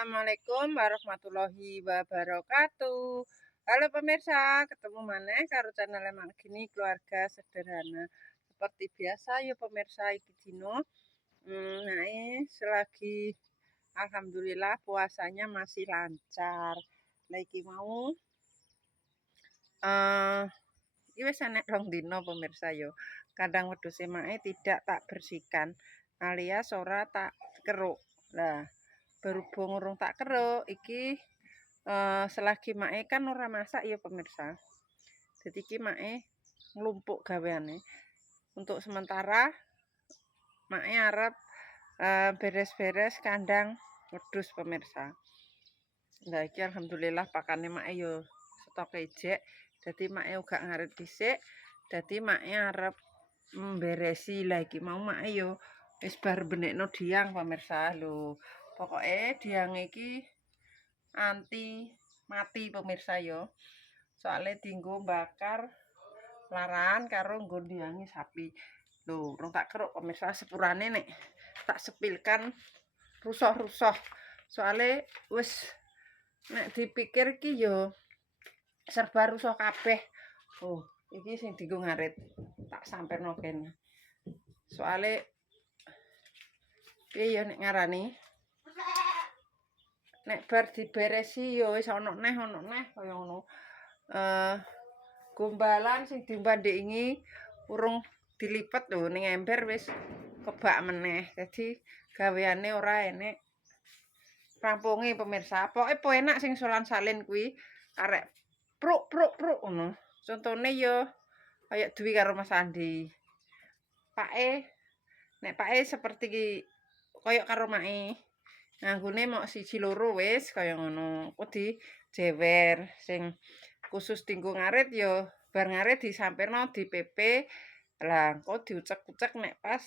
Assalamualaikum warahmatullahi wabarakatuh. Halo pemirsa, ketemu maneh karo channel Mak Gini Keluarga Sederhana. Seperti biasa ya pemirsa, iki dino selagi alhamdulillah puasanya masih lancar. Lagi mau iki wis enek 2 dino pemirsa yo. Kandang wedhus mae tidak tak bersihkan alias ora tak keruk. Nah, berhubung urung tak keruk iki selagi mae kan ora masak ya pemirsa. Jadi iki mae nglumpuk gaweane. Untuk sementara mae arep beres-beres kandang wedhus pemirsa. Nah iki alhamdulillah pakane mae yo stok ejek. Dadi mae uga ngarit dhisik. Dadi mae arep beresi lah iki mau mae yo wis bar benekno diang pemirsa lho. Pokoke diang iki anti mati pemirsa yo. Soale dienggo bakar laran karo nggo diangi sapi. Lho, urung tak keruk pemirsa, sepurane nek tak sepilkan rusuh-rusuh. Soale wis nek dipikir iki yo serba rusuh kabeh. Oh, iki sing dienggo ngarit. Tak samperno kene. Soale piye ya nek ngarani? Nek bar diberesi ya wis ana neh kaya ngono. Gombalan sing dimbandhingi urung dilipet lho ning ember wis kebak meneh. Dadi gaweane ora enek rampunge pemirsa. Pokoke enak sing solan salin kuwi arek pruk ngono. Contone ya kaya Dwi karo Mas Andi. Nek pake seperti kaya karo mae. Nganggone mok 1 loro wis kaya ngono. Engko dijewer sing khusus dienggo ngarit ya bar ngarit disamperno dipepe. Lah engko diucek-ucek nek pas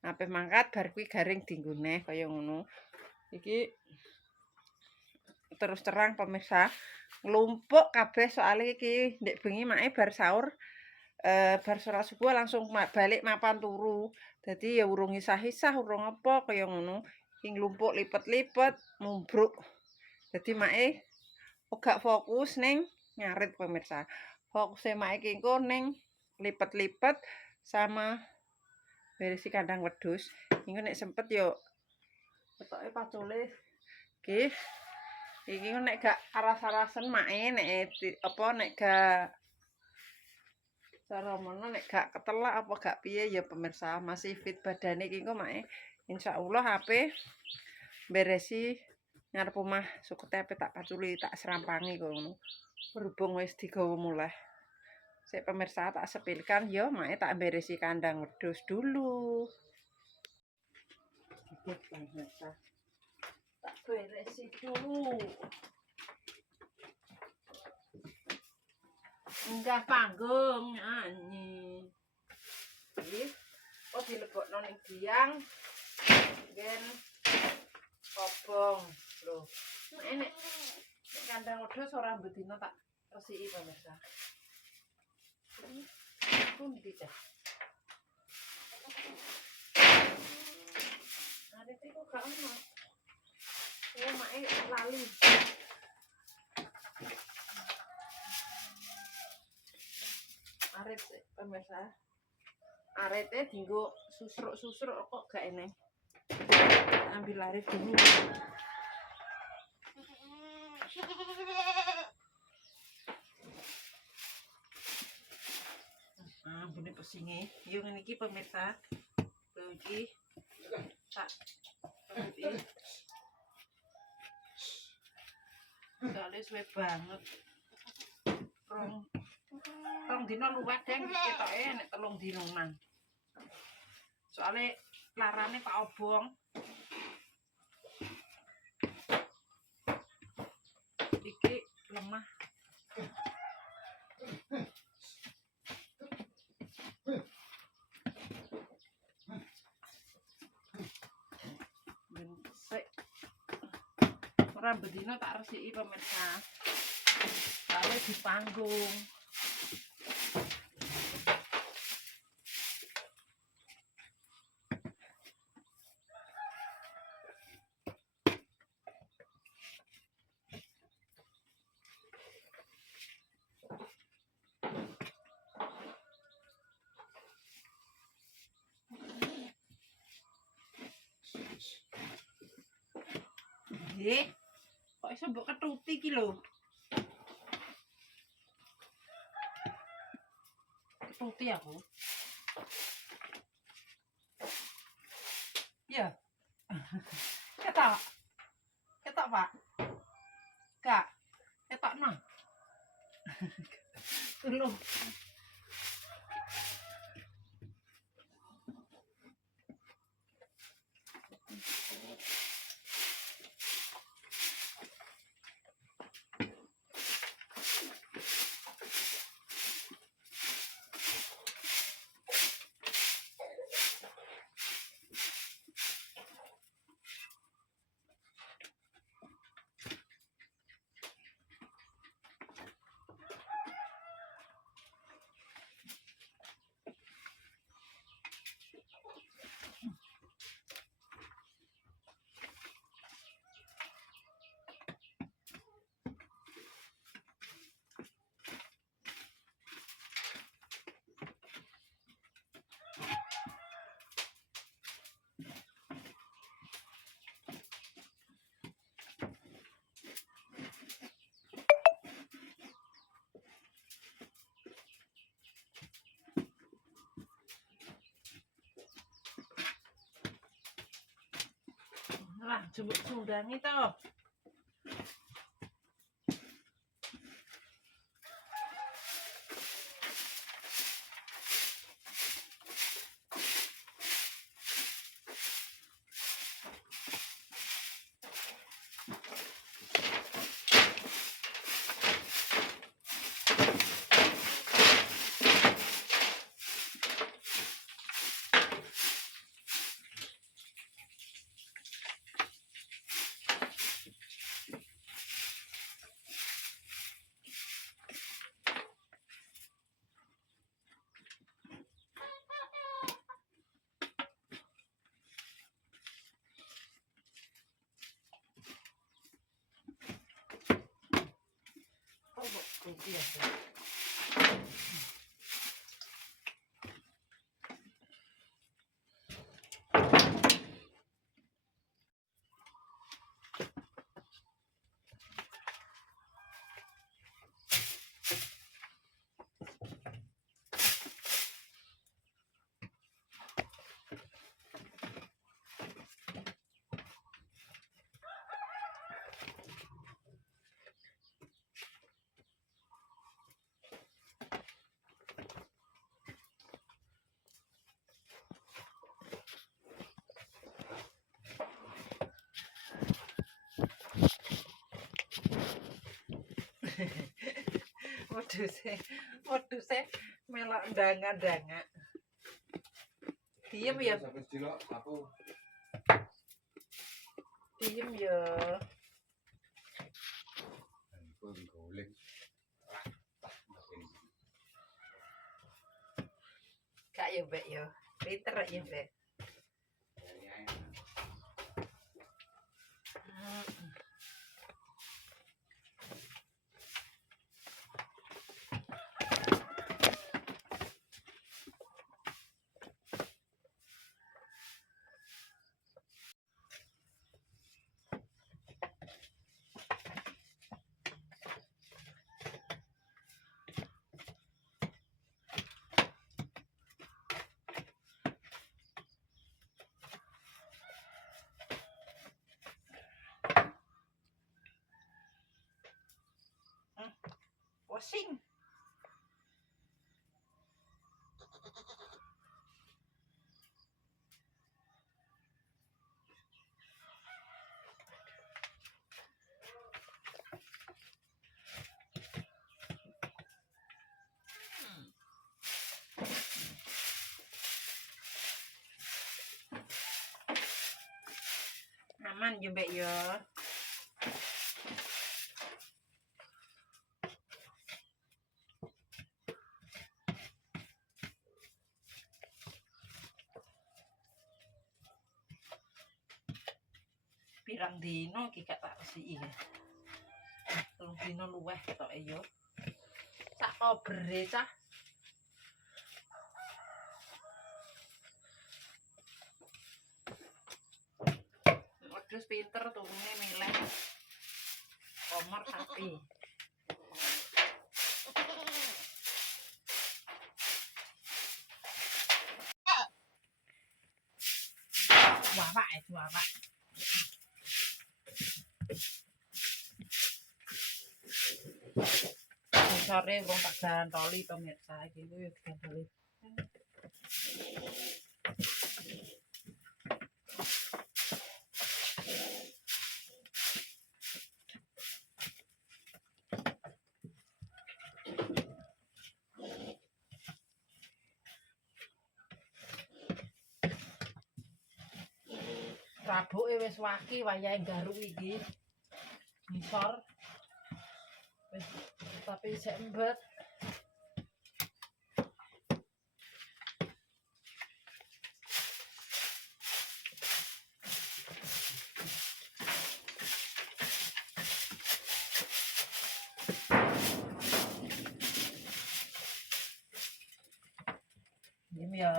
napeh mangkat bar kuwi garing dienggo neh kaya ngono. Iki terus terang pemirsa nglumpuk kabeh soalnya iki ndek bengi mae bar sahur bar salat subuh langsung balik mapan turu. Dadi ya urung isah-isah urung apa kaya ngono. Iki nglumpuk lipet-lipet mumbruk. Dadi mae ora fokus ning ngarit pemirsa. Fokuse mae iki engko ning lipet-lipet sama beresi kandang wedhus. Engko nek sempet yo ketoke pacule iki. Iki nek gak aras-arasen mae nek nek gak cara mono nek gak ketelak apa gak piye ya pemirsa masih fit badane iki engko mae insyaallah ape beresi ngarep omah sukete ape tak paculi tak serampangi ngono. Berhubung wis digawa muleh. Sik pemirsa tak sepilkan ya mae tak beresi kandang wedhus dulu. Pemirsa. Tak beresi dulu. Enggak panggung nyanyi. Iki kok dilebokno ning diang. Gen kobong lho. Nek kandang wedhus ora bedino tak resiki pemirsa. Pundi ta? Arep iku gak ono. Oh, mae lali. Arit pemirsa. Arete dienggo susruk-susruk kok gak eneng. Ambil arit dulu. Bune pesinge. Yo ngene iki pemirsa. Lho iki tak iki. Soale suwe banget. Rong dino luwih deng ketoke nek 3 dino man. Soale larane tak obong. Iki lemah. Ora bedino tak resiki pemirsa. Soale di panggung. Nggih. Kok iso mbok ketuti iki lho. Ketuti aku. Iya. Ketok. Ketok, Pak. Kak. Ketokno. Tulung. Lah, jemput sundangi to. Oh, kok biasa. Wedhuse melok ndanga-ndanga. Diem ya. Diem ya. Kak ya, Mbak ya. Pinter ya, Mbak. Pusing. Aman ya, Mbak ya. Pirang dino iki gak tak resiki ya. 3 dino luweh ketoke ya. Sak kobere cah. wedhus pinter tungune milih komor sapi. Wawak itu wawak. Sore wong tak gantoli pemirsa iki kuwi gantoli. Rabuke wis waki wayahe garuk iki. Ngisor. Wis tapi isih embet. Ini ya.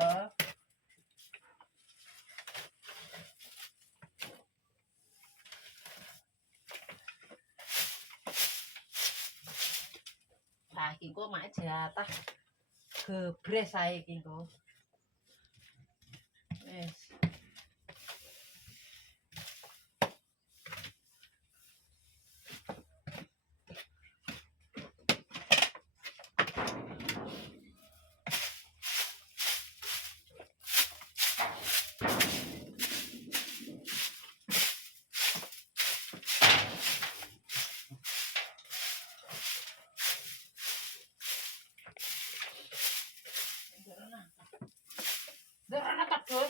Nah, iki kok mak jatah gebres ae iki kok. Wis. Derana kabur.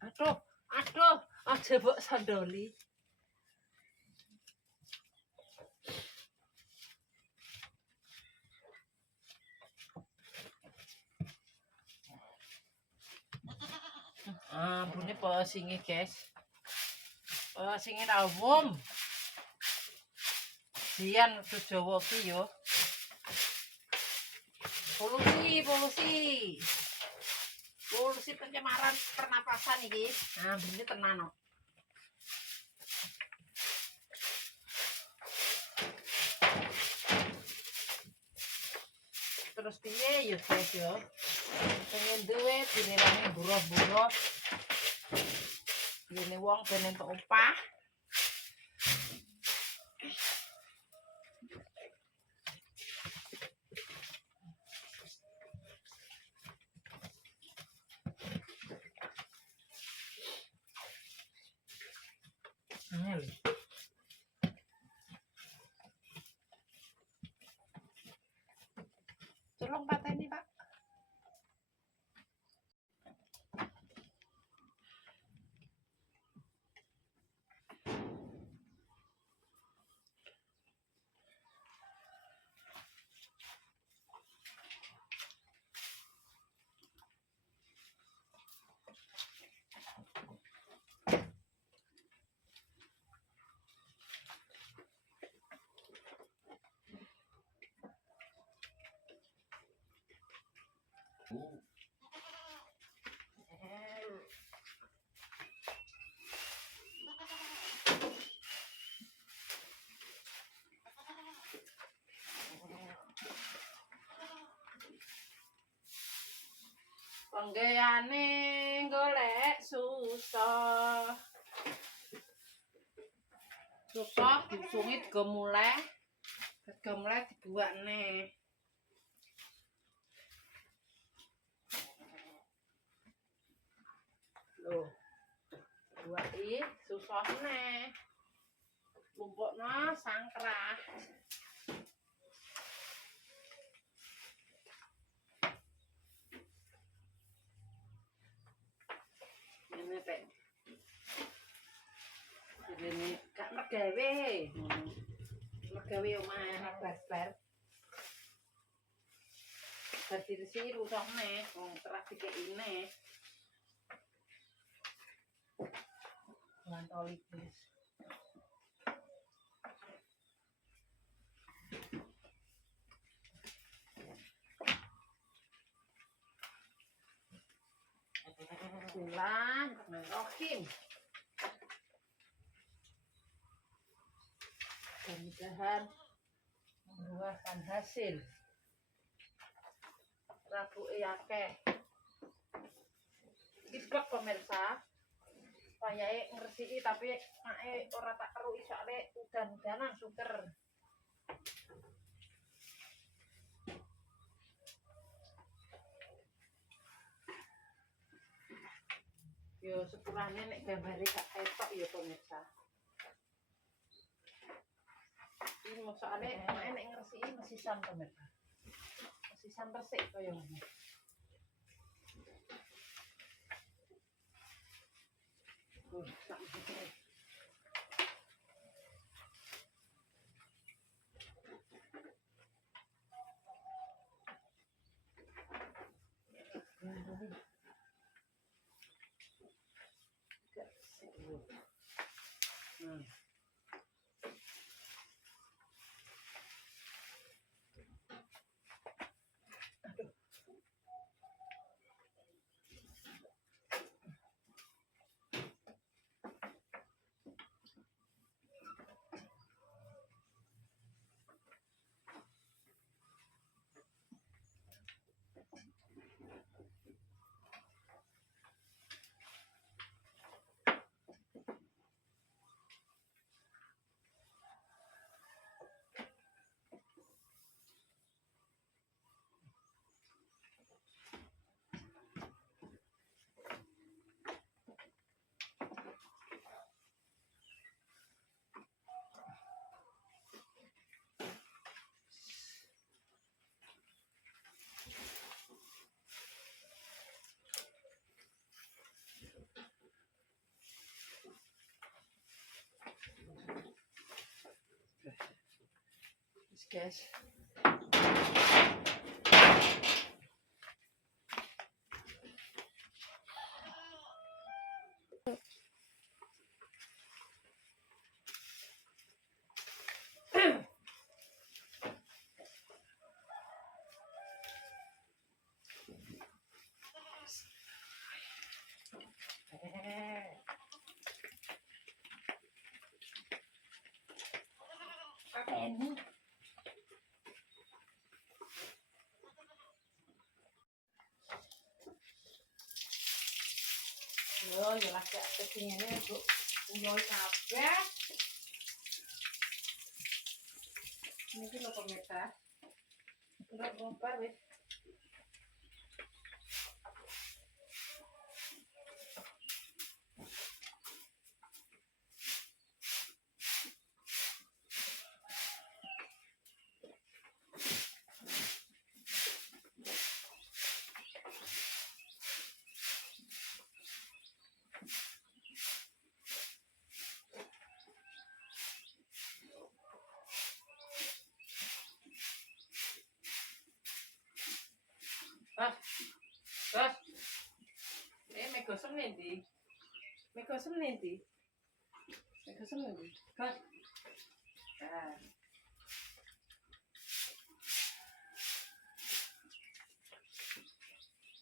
Aduh, aja mbok sandoli. Bune pesinge, guys. Pesinge ra umum. Dian Jawa ki yo. Polusi pencemaran pernapasan iki. Nah, bune tenan kok. Terus piye ya guys yo? Pengen duwe dinilane buruh-buruh. Dene wong ben entuk upah. Tolong pateni, Pak. Penggayane golek susah. Susah diusungi gemuleh. Gemuleh dibuakne. Loh. Buaki susahne. Lumpukna sangkrah. Ini gak gawe. Gawe omah barbar. Dadi resi rusakne wong terak dikeine. Ngantoli guys. Bismillahirrahmanirrahim. Mudah-mudahan membuahkan hasil. Rabu akeh. Ibak pemirsa. Payae ngresiki tapi mae ora tak keruki soalé udan-udanan suker. Yo sepurane nek gambare gak ketok ya pemirsa. Ini soalnya mae nek ngresiki mesisan pemirsa. Mesisan resik kaya ngene. Guys. Ini yo ya lagi kekingene Bu uyoi kabeh. Niki lho pemirsa. Udah bongkar wis. Bos. Mego semendi. Mego semendi. Mego semendi. Bos. Ah.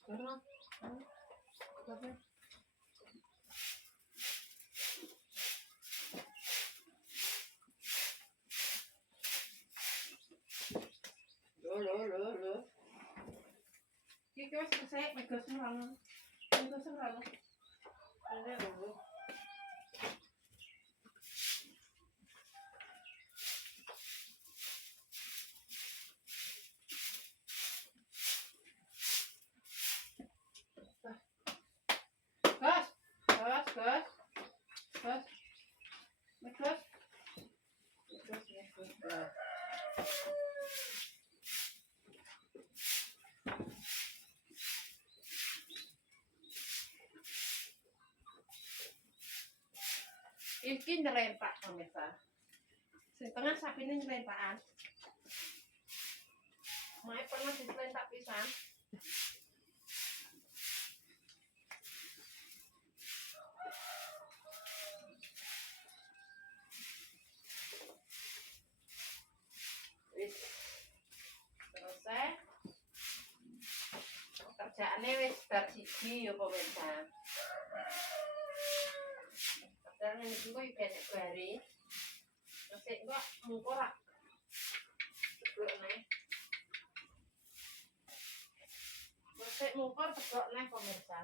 Karena apa? Lo. Iki wis selesai mego semrono. Mego semrono. Ada lho. Iki nyelentak pemirsa. Sing tengah sapine nyelentakan. Mae pernah diselentak pisan. Wis selesai. Kerjaannya wis bar siji ya pemirsa. Padahal ini juga juga enak bari. Masih enggak mengkorak. Tegok nih. Masih mengkor tegok nih pemirsa.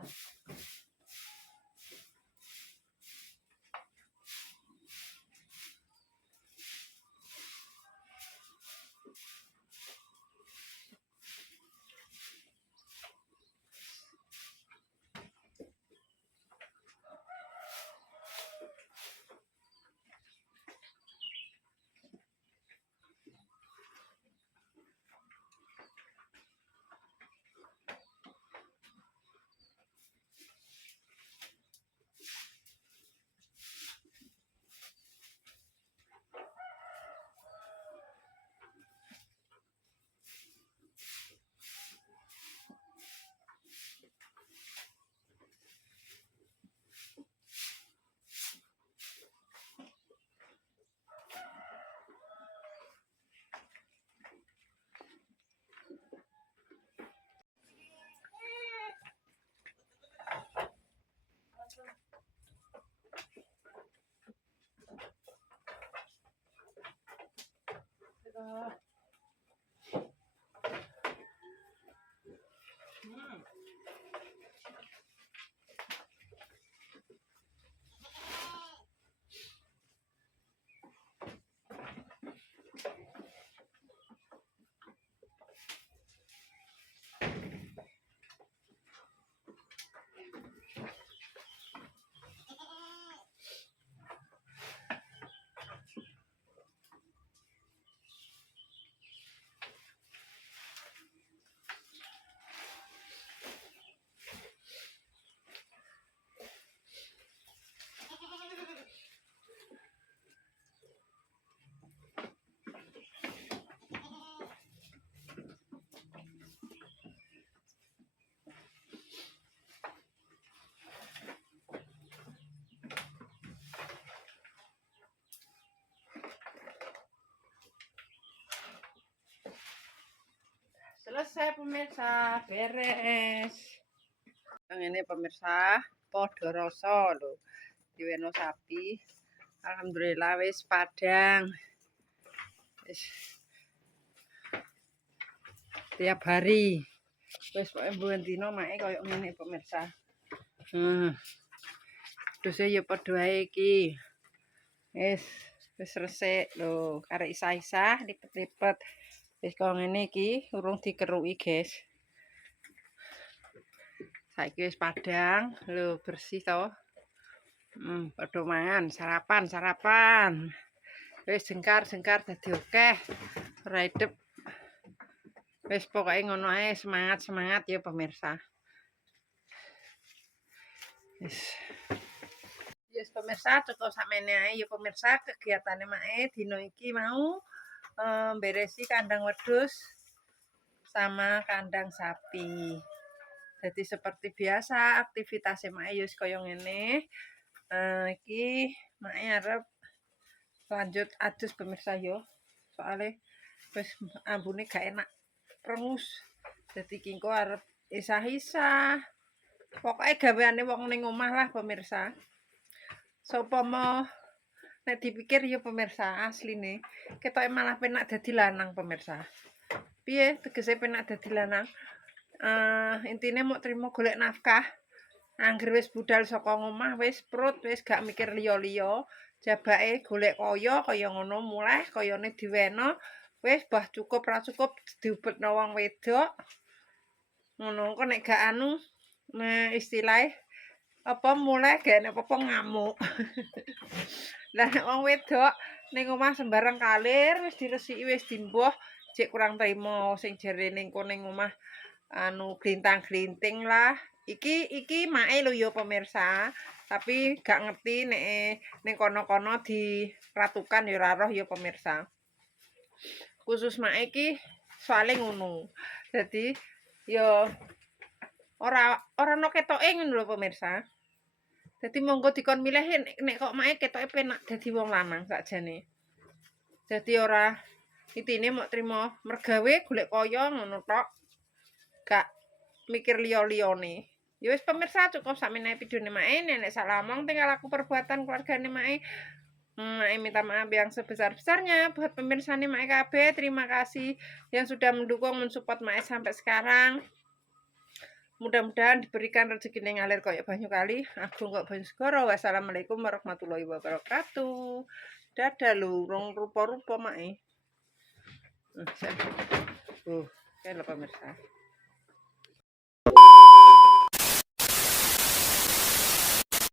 Selesai pemirsa, beres. Yang ini pemirsa, podo rasa lho. Diweno sapi. Alhamdulillah wis padang. Wis tiap hari. Wis pokoke mbuh dina mae koyo ngene pemirsa. Terus ya padha ae iki. Wis resik lho, karek isah-isah lipet-lipet. Wis kaya ngene iki urung dikeruki, guys. Saiki wis padang, lho bersih to. Padha mangan, sarapan. Wis jengkar dadi akeh. Ora edep. Wis pokoke ngono ae, semangat ya pemirsa. Yes pemirsa, cukup sakmene ae ya pemirsa kegiatane mae dina iki mau beresi kandang wedhus sama kandang sapi. Jadi seperti biasa aktivitasnya mae ya kaya ngene. Iki mae arep lanjut adus pemirsa yo. Soale wis ambune gak enak prengus. Jadi iki engko arep isah-isah. Pokoke gaweane wong ning omah lah pemirsa. Sopo mau nek dipikir ya pemirsa asline ketoke malah penak dadi lanang pemirsa. Piye tegese penak dadi lanang? Intine mau trimo golek nafkah. Angger wis budal saka omah wis prut wis gak mikir liya-liya. Jabake golek kaya ngono muleh kayane diweno wis bah cukup ra cukup diubetno wong wedok. Ngono kok nek gak anu istilahnya apa mulai gak enak apa ngamuk. Lah nek wong wedok ning omah sembarang kalir wis diresiki wis dimbuh cek kurang trimo sing jere ning ning omah anu glintang-glinting lah. Iki mae lho ya pemirsa. Tapi gak ngerti nek kono-kono diratukan ya ora roh ya pemirsa. Khusus mae iki soalé ngono. Dadi ya ora ono ketoke ngono lho pemirsa. Dadi monggo dikon milih nek kok mae ketoke penak dadi wong lanang sakjane. Dadi ora intine mok trimo mergawe golek kaya ngono tok. Gak mikir liya-liyane. Ya wis pemirsa cukup sakmenehe videone mae nek salah omong tinggal aku perbuatan keluargane mae. Mae minta maaf yang sebesar-besarnya buat pemirsane Mae KB. Terima kasih yang sudah mendukung mensupport Mae sampai sekarang. Mudah-mudahan diberikan rezeki yang ngalir koyo banyu kali. Agung kok banyu segoro. Wassalamualaikum warahmatullahi wabarakatuh. Dadah lho, rong rupa-rupa Mae. Kayak lho pemirsa.